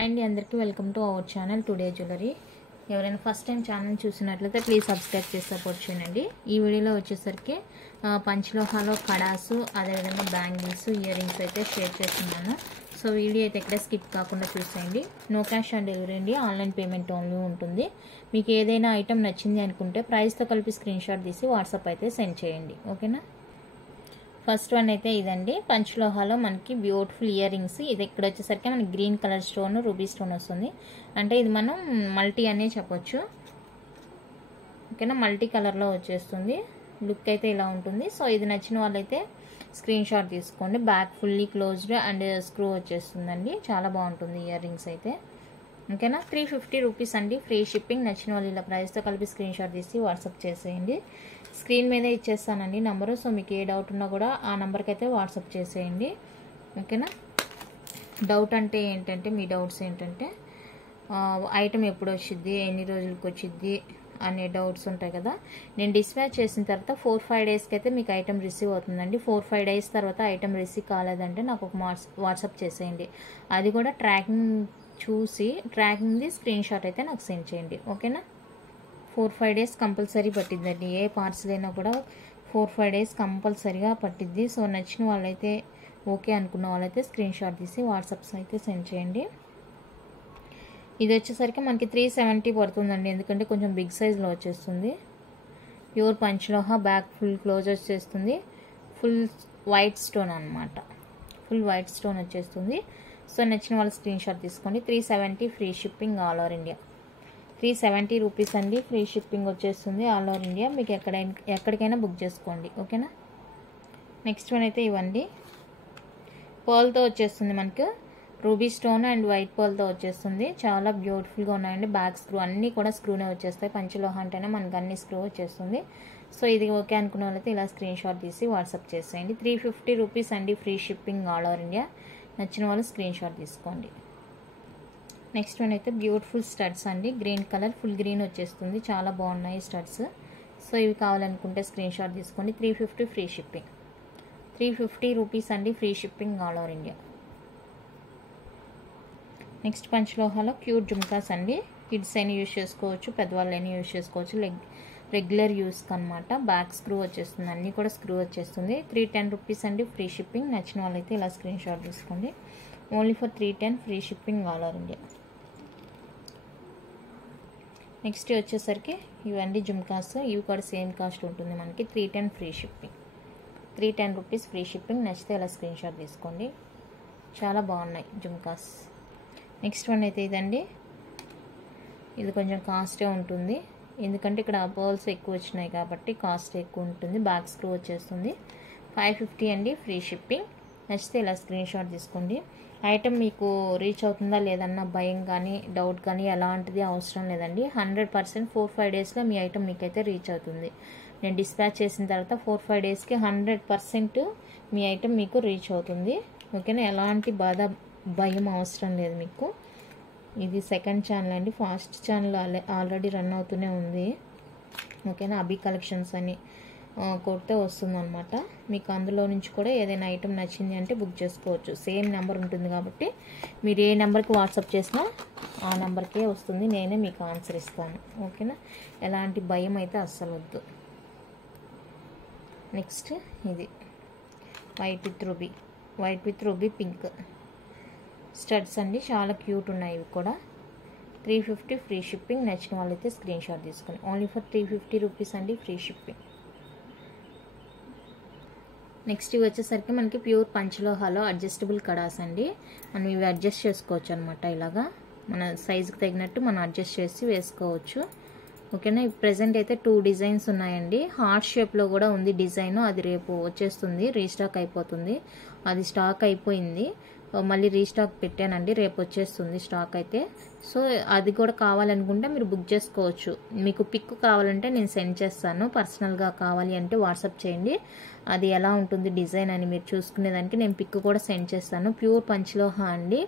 And అందరికీ welcome to our channel today jewellery. ఎవరైనా first time channel చూసినట్లయితే please subscribe చేసి సపోర్ట్ చేయండి. ఈ వీడియోలో వచ్చేసరికి పంచలోహాలో కడాసు, అదేవిధంగా బ్యాంగిల్స్, ఇయర్ రింగ్స్ అయితే షేర్ చేస్తున్నాను. సో వీడియో అయితే ఎక్కడ స్కిప్ కాకుండా చూసేయండి. నో క్యాష్ ఆన్ డెలివరీ అండి, ఆన్లైన్ పేమెంట్ ఓన్లీ ఉంటుంది. మీకు ఏదైనా ఐటమ్ నచ్చింది అనుకుంటే ప్రైస్తో కలిపి స్క్రీన్ షాట్ తీసి వాట్సాప్ అయితే సెండ్ చేయండి, ఓకేనా. ఫస్ట్ వన్ అయితే ఇదండి, పంచలోహాలో మనకి బ్యూటిఫుల్ ఇయర్ రింగ్స్. ఇది ఇక్కడ వచ్చేసరికి మనకి green colour stone, ruby stone వస్తుంది. అంటే ఇది మనం మల్టీ అనే చెప్పొచ్చు, ఓకేనా. మల్టీ కలర్లో వచ్చేస్తుంది. లుక్ అయితే ఇలా ఉంటుంది. సో ఇది నచ్చిన వాళ్ళైతే స్క్రీన్ షాట్ తీసుకోండి. Back fully closed and screw వచ్చేస్తుందండి. చాలా బాగుంటుంది ఇయర్ రింగ్స్ అయితే, ఓకేనా. 350 రూపీస్ అండి, ఫ్రీ షిప్పింగ్. నచ్చిన వాళ్ళు ఇలా ప్రైస్తో కలిపి స్క్రీన్ షాట్ తీసి వాట్సాప్ చేసేయండి. స్క్రీన్ మీద ఇచ్చేస్తానండి నెంబరు. సో మీకు ఏ డౌట్ ఉన్నా కూడా ఆ నెంబర్కి అయితే వాట్సాప్ చేసేయండి, ఓకేనా. డౌట్ అంటే ఏంటంటే, మీ డౌట్స్ ఏంటంటే ఐటమ్ ఎప్పుడు వచ్చిద్ది, ఎన్ని రోజులకి వచ్చిద్ది అనే డౌట్స్ ఉంటాయి కదా. నేను డిస్పాచ్ చేసిన తర్వాత 4-5 డేస్కి అయితే మీకు ఐటమ్ రిసీవ్ అవుతుందండి. 4-5 డేస్ తర్వాత ఐటమ్ రిసీవ్ కాలేదంటే నాకు ఒక వాట్సాప్ చేసేయండి. అది కూడా ట్రాకింగ్ చూసి ట్రాకింగ్ది స్క్రీన్ షాట్ అయితే నాకు సెండ్ చేయండి, ఓకేనా. 4-5 డేస్ కంపల్సరీ పట్టిద్దండి. ఏ పార్సల్ అయినా కూడా 4-5 డేస్ కంపల్సరీగా పట్టిద్ది. సో నచ్చిన వాళ్ళైతే, ఓకే అనుకున్న వాళ్ళైతే స్క్రీన్ షాట్ తీసి వాట్సాప్స్ అయితే సెండ్ చేయండి. ఇది వచ్చేసరికి మనకి 370 పడుతుందండి, ఎందుకంటే కొంచెం బిగ్ సైజ్లో వచ్చేస్తుంది. ప్యూర్ పంచలోహ, బ్యాక్ ఫుల్ క్లోజ్ వచ్చేస్తుంది. ఫుల్ వైట్ స్టోన్ అనమాట, ఫుల్ వైట్ స్టోన్ వచ్చేస్తుంది. సో నచ్చిన వాళ్ళు స్క్రీన్ షాట్ తీసుకోండి. 370 free shipping all over India. 370 rupees అండి, ఫ్రీ షిప్పింగ్ వచ్చేస్తుంది ఆల్ ఓవర్ ఇండియా. మీకు ఎక్కడికైనా బుక్ చేసుకోండి, ఓకేనా. నెక్స్ట్ వన్ అయితే ఇవ్వండి, పర్ల్తో వచ్చేస్తుంది. మనకు రూబీ స్టోన్ అండ్ వైట్ పర్ల్తో వచ్చేస్తుంది. చాలా బ్యూటిఫుల్గా ఉన్నాయండి. బ్యాక్ స్క్రూ అన్నీ కూడా స్క్రూనే వచ్చేస్తాయి. పంచలోహ అంటేనే మనకు అన్ని స్క్రూ వచ్చేస్తుంది. సో ఇది ఓకే అనుకున్న వాళ్ళైతే ఇలా స్క్రీన్ షాట్ తీసి వాట్సాప్ చేసేయండి. 350 రూపీస్ అండి, free shipping all over India. నచ్చిన వాళ్ళు స్క్రీన్ షాట్ తీసుకోండి. నెక్స్ట్ వన్ అయితే బ్యూటిఫుల్ స్టడ్స్ అండి, గ్రీన్ కలర్, ఫుల్ గ్రీన్ వచ్చేస్తుంది. చాలా బాగున్నాయి స్టడ్స్. సో ఇవి కావాలనుకుంటే స్క్రీన్ షాట్ తీసుకోండి. 350 ఫ్రీ షిప్పింగ్. 350 రూపీస్ అండి, free shipping all over India. Next పంచలోహాలో క్యూట్ జుమ్కాస్ అండి. కిడ్స్ అయినా యూజ్ చేసుకోవచ్చు, పెద్దవాళ్ళు అయినా యూజ్ చేసుకోవచ్చు. రెగ్యులర్ యూస్కి అనమాట. బ్యాక్ స్క్రూ వచ్చేస్తుంది, అన్నీ కూడా స్క్రూ వచ్చేస్తుంది. 310 రూపీస్ అండి, ఫ్రీ షిప్పింగ్. నచ్చిన వాళ్ళైతే ఇలా స్క్రీన్ షాట్ తీసుకోండి. Only for 310 free shipping all over India. Next వచ్చేసరికి ఇవన్నీ జుమ్కాస్. ఇవి కూడా సేమ్ కాస్ట్ ఉంటుంది మనకి. 310 free shipping. 310 rupees free shipping. నచ్చితే ఇలా స్క్రీన్ షాట్ తీసుకోండి. చాలా బాగున్నాయి జుమ్కాస్. నెక్స్ట్ వన్ అయితే ఇదండి, ఇది కొంచెం కాస్టే ఉంటుంది, ఎందుకంటే ఇక్కడ పర్ల్స్ ఎక్కువ వచ్చినాయి కాబట్టి కాస్ట్ ఎక్కువ ఉంటుంది. బ్యాక్ స్క్రూ వచ్చేస్తుంది. 550 అండి, ఫ్రీ షిప్పింగ్. నచ్చితే ఇలా స్క్రీన్ షాట్ తీసుకోండి. ఐటమ్ మీకు రీచ్ అవుతుందా లేదన్న భయం కానీ డౌట్ కానీ ఎలాంటిది అవసరం లేదండి. 100% 4-5 డేస్లో మీ ఐటమ్ మీకైతే రీచ్ అవుతుంది. నేను డిస్పాచ్ చేసిన తర్వాత 4-5 డేస్కి 100% మీ ఐటమ్ మీకు రీచ్ అవుతుంది, ఓకేనా. ఎలాంటి భయం అవసరం లేదు మీకు. ఇది సెకండ్ ఛానల్ అండి, ఫస్ట్ ఛానల్ ఆల్రెడీ రన్ అవుతూనే ఉంది, ఓకేనా. అభి కలెక్షన్స్ అని కొడితే వస్తుంది అనమాట. మీకు అందులో నుంచి కూడా ఏదైనా ఐటమ్ నచ్చింది అంటే బుక్ చేసుకోవచ్చు. సేమ్ నెంబర్ ఉంటుంది కాబట్టి మీరు ఏ నెంబర్కి వాట్సాప్ చేసినా ఆ నెంబర్కే వస్తుంది. నేనే మీకు ఆన్సర్ ఇస్తాను, ఓకేనా. ఎలాంటి భయం అయితే అస్సలు వద్దు. నెక్స్ట్ ఇది white with ruby pink studs అండి. చాలా క్యూట్ ఉన్నాయి ఇవి కూడా. 350 ఫ్రీ షిప్పింగ్. నచ్చిన వాళ్ళైతే స్క్రీన్ షాట్ తీసుకుని ఓన్లీ ఫర్ 350 రూపీస్ అండి, ఫ్రీ షిప్పింగ్. నెక్స్ట్ ఇవి వచ్చేసరికి మనకి ప్యూర్ పంచలోహాలో అడ్జస్టబుల్ కడాస్ అండి. మనం ఇవి అడ్జస్ట్ చేసుకోవచ్చు అనమాట. ఇలాగా మన సైజుకి తగినట్టు మనం అడ్జస్ట్ చేసి వేసుకోవచ్చు, ఓకేనా. ప్రెజెంట్ అయితే 2 డిజైన్స్ ఉన్నాయండి. హార్ట్ షేప్లో కూడా ఉంది డిజైన్, అది రేపు వచ్చేస్తుంది, రీస్టాక్ అయిపోతుంది. అది స్టాక్ అయిపోయింది, మళ్ళీ రీస్టాక్ పెట్టానండి, రేపు వచ్చేస్తుంది స్టాక్ అయితే. సో అది కూడా కావాలనుకుంటే మీరు బుక్ చేసుకోవచ్చు. మీకు పిక్ కావాలంటే నేను సెండ్ చేస్తాను. పర్సనల్గా కావాలి అంటే వాట్సాప్ చేయండి. అది ఎలా ఉంటుంది డిజైన్ అని మీరు చూసుకునేదానికి నేను పిక్ కూడా సెండ్ చేస్తాను. ప్యూర్ పంచలోహ అండి,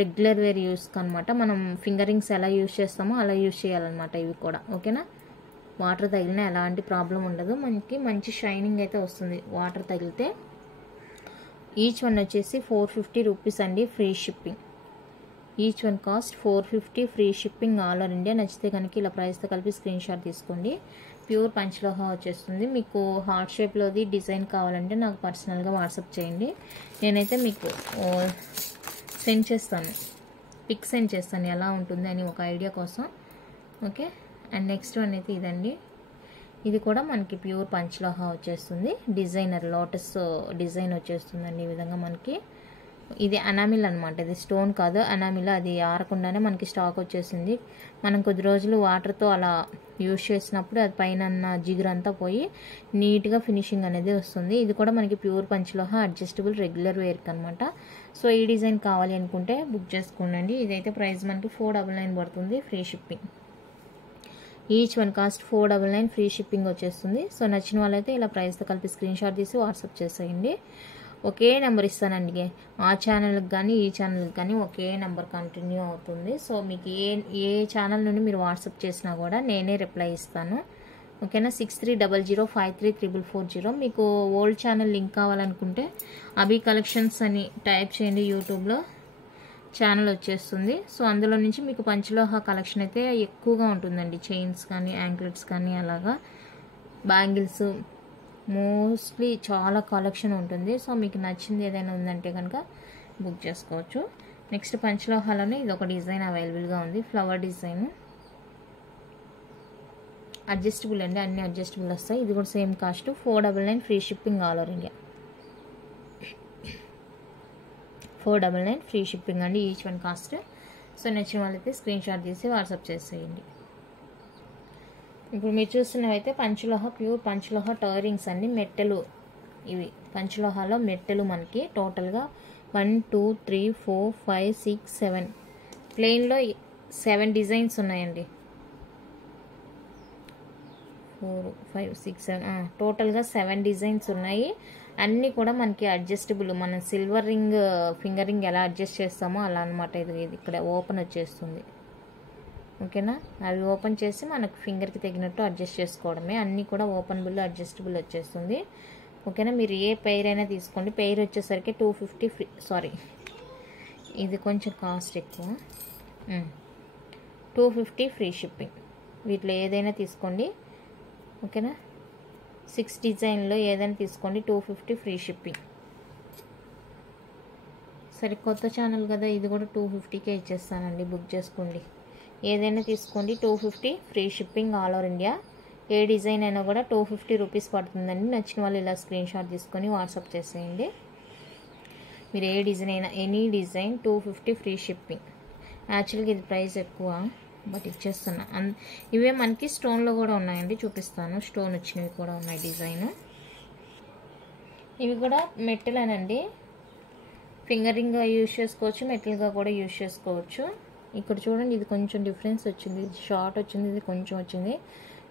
రెగ్యులర్ వేర్ యూస్కి అనమాట. మనం ఫింగరింగ్స్ ఎలా యూజ్ చేస్తామో అలా యూజ్ చేయాలన్నమాట ఇవి కూడా, ఓకేనా. వాటర్ తగిలినా ఎలాంటి ప్రాబ్లం ఉండదు, మనకి మంచి షైనింగ్ అయితే వస్తుంది వాటర్ తగిలితే. ఈచ్ వన్ వచ్చేసి 450 రూపీస్ అండి, free shipping. Each one cost 450, free shipping all over India. నచ్చితే కనుక ఇలా ప్రైస్తో కలిపి స్క్రీన్ షాట్ తీసుకోండి. ప్యూర్ పంచలోహ వచ్చేస్తుంది. మీకు హార్ట్ షేప్లోది డిజైన్ కావాలంటే నాకు పర్సనల్గా వాట్సాప్ చేయండి. నేనైతే మీకు సెండ్ చేస్తాను, పిక్ సెండ్ చేస్తాను ఎలా ఉంటుంది అని ఒక ఐడియా కోసం. ఓకే, అండ్ నెక్స్ట్ వన్ అయితే ఇదండి. ఇది కూడా మనకి ప్యూర్ పంచలోహ వచ్చేస్తుంది. డిజైనర్ లోటస్ డిజైన్ వచ్చేస్తుందండి ఈ విధంగా మనకి. ఇది అనామిల్ అనమాట, ఇది స్టోన్ కాదు అనామిల్. అది ఆరకుండానే మనకి స్టాక్ వచ్చేసింది. మనం కొద్ది రోజులు వాటర్తో అలా యూజ్ చేసినప్పుడు అది పైన జిగురంతా పోయి నీట్గా ఫినిషింగ్ అనేది వస్తుంది. ఇది కూడా మనకి ప్యూర్ పంచలోహ, అడ్జస్టబుల్, రెగ్యులర్ వేర్కి అనమాట. సో ఈ డిజైన్ కావాలి అనుకుంటే బుక్ చేసుకోండి. ఇదైతే ప్రైస్ మనకి 499 పడుతుంది, free shipping. Each one cost 499, free shipping వచ్చేస్తుంది. సో నచ్చిన వాళ్ళైతే ఇలా ప్రైస్తో కలిపి స్క్రీన్ షాట్ తీసి వాట్సాప్ చేసేయండి. ఒకే నెంబర్ ఇస్తానండి, ఆ ఛానల్కి కానీ ఈ ఛానల్కి కానీ ఒకే నెంబర్ కంటిన్యూ అవుతుంది. సో మీకు ఏ ఛానల్ నుండి మీరు వాట్సాప్ చేసినా కూడా నేనే రిప్లై ఇస్తాను. ఓకేనా. 6300533440. మీకు ఓల్డ్ ఛానల్ లింక్ కావాలనుకుంటే అభి కలెక్షన్స్ అని టైప్ చేయండి యూట్యూబ్లో, ఛానల్ వచ్చేస్తుంది. సో అందులో నుంచి మీకు పంచలోహ కలెక్షన్ అయితే ఎక్కువగా ఉంటుందండి. చైన్స్ కానీ యాంక్లెట్స్ కానీ అలాగా బ్యాంగిల్స్ మోస్ట్లీ చాలా కలెక్షన్ ఉంటుంది. సో మీకు నచ్చింది ఏదైనా ఉందంటే కనుక బుక్ చేసుకోవచ్చు. నెక్స్ట్ పంచలోహాలోనే ఇది ఒక డిజైన్ అవైలబుల్గా ఉంది, ఫ్లవర్ డిజైన్. అడ్జస్టబుల్ అండి, అన్ని అడ్జస్టబుల్ వస్తాయి. ఇది కూడా same cost 499, free shipping all over India. 499, free shipping అండి, ఈచ్ వన్ కాస్ట్. సో నచ్చిన వాళ్ళైతే స్క్రీన్ షాట్ తీసి వాట్సాప్ చేసేయండి. ఇప్పుడు మీరు చూస్తున్నవైతే పంచలోహ, ప్యూర్ పంచలోహ టర్రింగ్స్ అండి, మెట్టెలు. ఇవి పంచలోహాలో మెట్టెలు మనకి టోటల్గా 1 2 3 4 5 6 7 ప్లెయిన్లో 7 డిజైన్స్ ఉన్నాయండి. 4 5 6 7 టోటల్గా 7 డిజైన్స్ ఉన్నాయి. అన్నీ కూడా మనకి అడ్జస్టబుల్. మనం సిల్వర్ రింగ్ ఫింగర్ రింగ్ ఎలా అడ్జస్ట్ చేస్తామో అలా అనమాట. ఇది ఇక్కడ ఓపెన్ వచ్చేస్తుంది. ఓకేనా, అవి ఓపెన్ చేసి మనకు ఫింగర్కి తగినట్టు అడ్జస్ట్ చేసుకోవడమే. అన్నీ కూడా ఓపెనబుల్, అడ్జస్టబుల్ వచ్చేస్తుంది. ఓకేనా, మీరు ఏ పెయిర్ అయినా తీసుకోండి. పెయిర్ వచ్చేసరికి 250 ఫ్రీ, సారీ ఇది కొంచెం కాస్ట్ ఎక్కువ, 250 ఫ్రీ షిప్పింగ్. వీటిలో ఏదైనా తీసుకోండి. ఓకేనా, 6 డిజైన్లో ఏదైనా తీసుకోండి, 250 ఫ్రీ షిప్పింగ్. సరే, కొత్త ఛానల్ కదా, ఇది కూడా 250కే ఇచ్చేస్తానండి, బుక్ చేసుకోండి. ఏదైనా తీసుకోండి, 250 free shipping all over India. ఏ డిజైన్ అయినా కూడా 250 రూపీస్ పడుతుందండి. నచ్చిన వాళ్ళు ఇలా స్క్రీన్ షాట్ తీసుకొని వాట్సాప్ చేసేయండి. మీరు ఏ డిజైన్ అయినా, ఎనీ డిజైన్ 250 ఫ్రీ షిప్పింగ్. యాక్చువల్గా ఇది ప్రైస్ ఎక్కువ, బట్ ఇచ్చేస్తున్నా. ఇవే మనకి స్టోన్లో కూడా ఉన్నాయండి, చూపిస్తాను. స్టోన్ వచ్చినవి కూడా ఉన్నాయి డిజైన్. ఇవి కూడా మెటలేనండి, ఫింగరింగ్గా యూజ్ చేసుకోవచ్చు, మెటల్గా కూడా యూజ్ చేసుకోవచ్చు. ఇక్కడ చూడండి, ఇది కొంచెం డిఫరెన్స్ వచ్చింది, ఇది షార్ట్ వచ్చింది, ఇది కొంచెం వచ్చింది.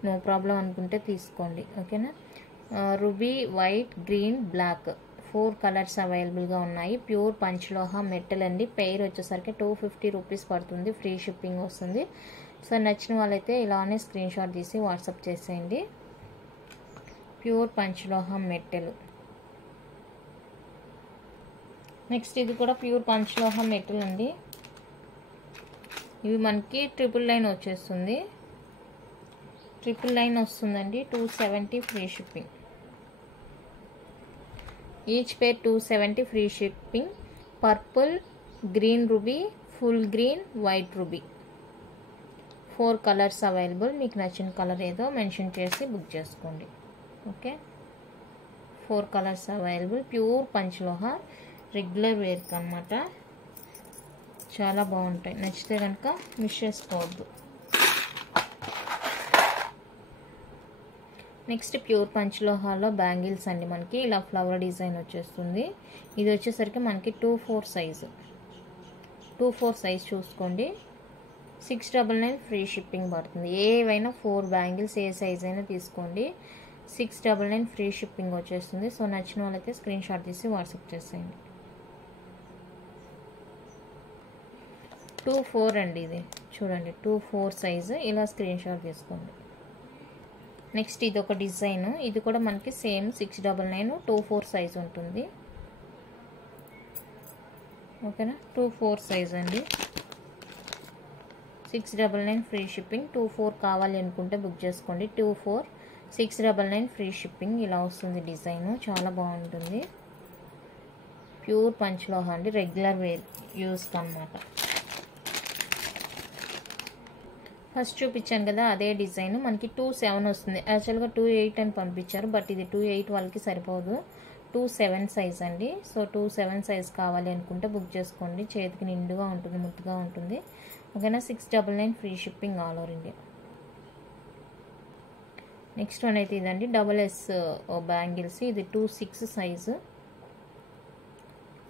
నో ప్రాబ్లం అనుకుంటే తీసుకోండి. ఓకేనా. Ruby, white, green, black 4 colours అవైలబుల్గా ఉన్నాయి. ప్యూర్ పంచలోహ మెటల్ అండి. పెయిర్ వచ్చేసరికి 250 రూపీస్ పడుతుంది, ఫ్రీ షిప్పింగ్ వస్తుంది. సో నచ్చిన వాళ్ళైతే ఇలానే స్క్రీన్ షాట్ తీసి వాట్సాప్ చేసేయండి. Pure పంచలోహ metal. నెక్స్ట్ ఇది కూడా ప్యూర్ పంచలోహ మెటల్ అండి. ఇవి మనకి ట్రిపుల్ లైన్ వచ్చేస్తుంది, ట్రిపుల్ లైన్ వస్తుందండి. 270 free shipping. Each pair 270 free shipping. Purple, green ruby, full green, white ruby 4 colours available. మీకు నచ్చిన కలర్ ఏదో మెన్షన్ చేసి బుక్ చేసుకోండి. Okay, 4 colours available. Pure panchaloha, regular వేర్కి అనమాట. చాలా బాగుంటాయి, నచ్చితే కనుక మిస్ చేసుకోవద్దు. నెక్స్ట్ ప్యూర్ పంచలోహాలో బ్యాంగిల్స్ అండి. మనకి ఇలా ఫ్లవర్ డిజైన్ వచ్చేస్తుంది. ఇది వచ్చేసరికి మనకి 2/4 సైజు, 2/4 సైజ్ చూసుకోండి. 699 ఫ్రీ షిప్పింగ్ పడుతుంది. ఏవైనా 4 బ్యాంగిల్స్ ఏ సైజ్ అయినా తీసుకోండి, 699 ఫ్రీ షిప్పింగ్ వచ్చేస్తుంది. సో నచ్చిన వాళ్ళైతే స్క్రీన్ షాట్ తీసి వాట్సాప్ చేసేయండి. 2/4 అండి, ఇది చూడండి 2/4 సైజు. ఇలా స్క్రీన్ షాట్ తీసుకోండి. నెక్స్ట్ ఇది ఒక డిజైన్, ఇది కూడా మనకి సేమ్ 699 2/4 సైజ్ ఉంటుంది. ఓకేనా, 2/4 సైజ్ అండి. 699 ఫ్రీ షిప్పింగ్. 24 కావాలి అనుకుంటే బుక్ చేసుకోండి. 24 699 ఫ్రీ షిప్పింగ్. ఇలా వస్తుంది డిజైన్, చాలా బాగుంటుంది. ప్యూర్ పంచలోహ అండి, రెగ్యులర్ వేర్ యూస్కి అన్నమాట. ఫస్ట్ చూపించాను కదా అదే డిజైన్ మనకి 27 వస్తుంది. యాక్చువల్గా 28 అని పంపించారు, బట్ ఇది 28 వాళ్ళకి సరిపోదు. 27 సైజ్ అండి. సో 27 సైజ్ కావాలి అనుకుంటే బుక్ చేసుకోండి. చేతికి నిండుగా ఉంటుంది, ముద్దుగా ఉంటుంది. ఓకేనా. 699 free shipping all over India. Next one అయితే ఇదండి, SS బ్యాంగిల్స్. ఇది 26 సైజు.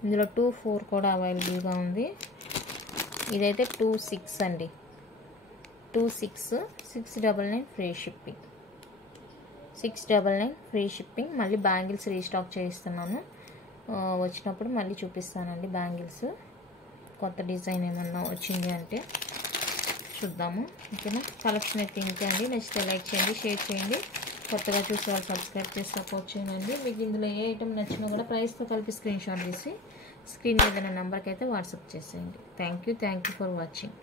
ఇందులో 24 కూడా అవైలబుల్గా ఉంది. ఇదైతే 26 అండి. 26 699 ఫ్రీ షిప్పింగ్. 699 free shipping. మళ్ళీ బ్యాంగిల్స్ రీస్టాక్ చేయిస్తున్నాను, వచ్చినప్పుడు మళ్ళీ చూపిస్తానండి. బ్యాంగిల్స్ కొత్త డిజైన్ ఏమన్నా వచ్చింది అంటే చూద్దాము. ఓకేనా. కలెక్షన్ అయితే ఇంకే అండి. నచ్చితే లైక్ చేయండి, షేర్ చేయండి. కొత్తగా చూసే వాళ్ళు సబ్స్క్రైబ్ చేసి సపోర్ట్ చేయండి. మీకు ఇందులో ఏ ఐటమ్ నచ్చినా కూడా ప్రైస్తో కలిపి స్క్రీన్ షాట్ చేసి స్క్రీన్ మీద నెంబర్కి అయితే వాట్సాప్ చేసేయండి. Thank you for watching.